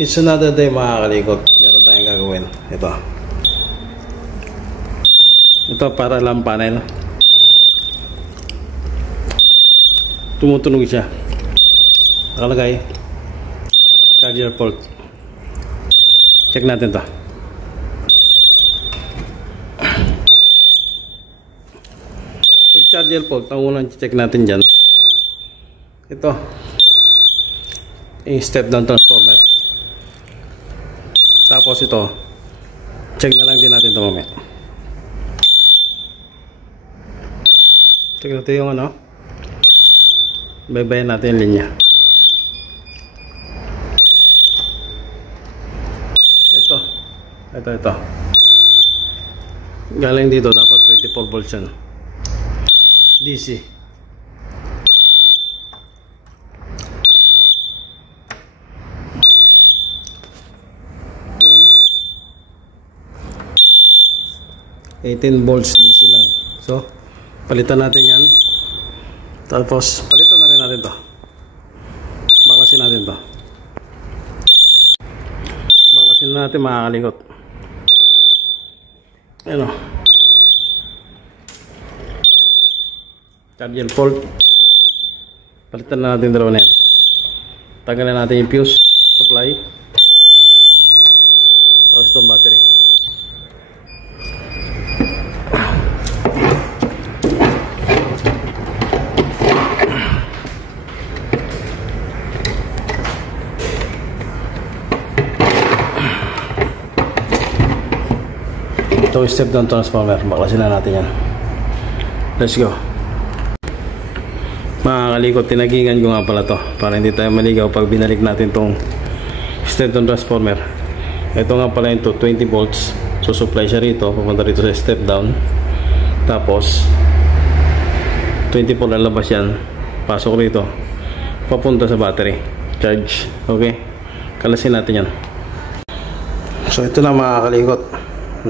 It's another day mga kalikot. Meron tayong gagawin. Ito para lang panel. Tumutunog siya. Nakalagay charger port. Check natin to. Pag charger port, ang unang check natin dyan, ito yung step down transformer. Tapos ito, check na lang din natin ito mamaya. Check natin yung ano, baybayin natin yung linya. Ito galing dito, dapat 24 volts yan, DC. Yun, 18 volts DC lang. So palitan natin yan. Tapos palitan na rin natin to. Baklasin natin to. Baklasin natin mga kalikot. Ano, charger port. Palitan na natin dalawa na yan. Tanggalin natin yung fuse supply. Tapos itong battery. Ito yung step down transformer. Baklasin na natin yan. Let's go. Mga kalikot, tinagingan ko nga pala to para hindi tayo maligaw pag binalik natin tong step down transformer. Ito nga pala yung 20 volts. So supply siya rito, pupunta rito sa step down. Tapos 24 lalabas yan, pasok rito, papunta sa battery, charge. Okay, kalasin natin yan. So ito na mga kalikot,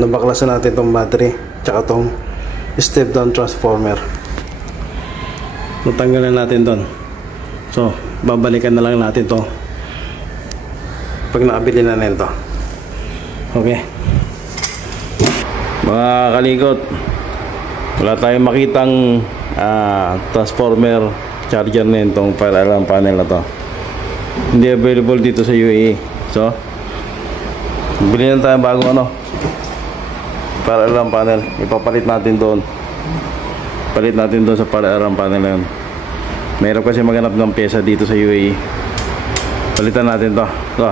nabaklasan natin itong battery tsaka itong step down transformer. Natanggalan natin doon. So babalikan na lang natin to pag nakabili na nito. Okay mga kalikot, wala tayong makitang transformer charger na itong fire alarm panel na to. Hindi available dito sa UAE. So bili na tayo bagong ano, fire alarm panel. Ipapalit natin doon. Palit natin doon sa fire alarm panel na yun. Mayroon kasi maghanap ng pyesa dito sa UAE. Palitan natin to.